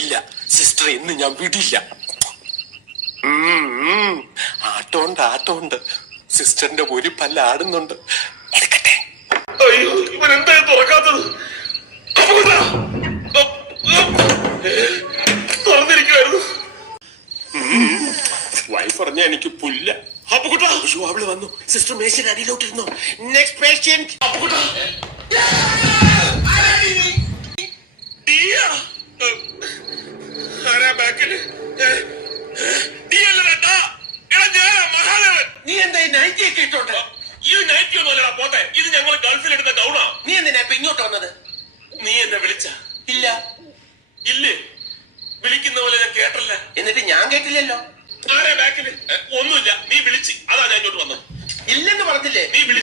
ഇല്ല സിസ്റ്റർ, ഇന്ന് ഞാൻ വിടില്ല. ആട്ടോണ്ട് സിസ്റ്ററിന്റെ ഒരു പല്ല ആടുന്നുണ്ട്. എടുക്കട്ടെ. അയ്യോ, ഇവൻ എന്തായി തുറക്കാത്തത്? തുറന്നിരിക്കുവായിരുന്നു. വൈഫ് പറഞ്ഞ എനിക്ക് പുല്ല. അയ്യോ, അവള് വന്നു. സിസ്റ്റർ മേശയുടെ അടിയിലോട്ടിരുന്നു. Next patient. നീ എന്താ ഈ നൈറ്റി ഒക്കെ ഇട്ടോണ്ട്? ഈ നൈറ്റി ഒന്നുമല്ലടാ പോട്ടെ, ഇത് ഞങ്ങൾ ഗൾഫിൽ എടുത്ത ഗൗണാ. നീ എന്തിനാ ഇപ്പൊ ഇങ്ങോട്ട് വന്നത്? നീ എന്നെ വിളിച്ച? ഇല്ല. ഇല്ലേ? വിളിക്കുന്ന പോലെ ഞാൻ കേട്ടല്ല. എന്നിട്ട് ഞാൻ കേട്ടില്ലല്ലോ. ആരാ ബാക്കില്? ഒന്നുമില്ല, നീ വിളിച്ച്, അതാ ഞാൻ ഇങ്ങോട്ട് വന്നത്. ഇല്ലെന്ന് പറഞ്ഞില്ലേ? നീ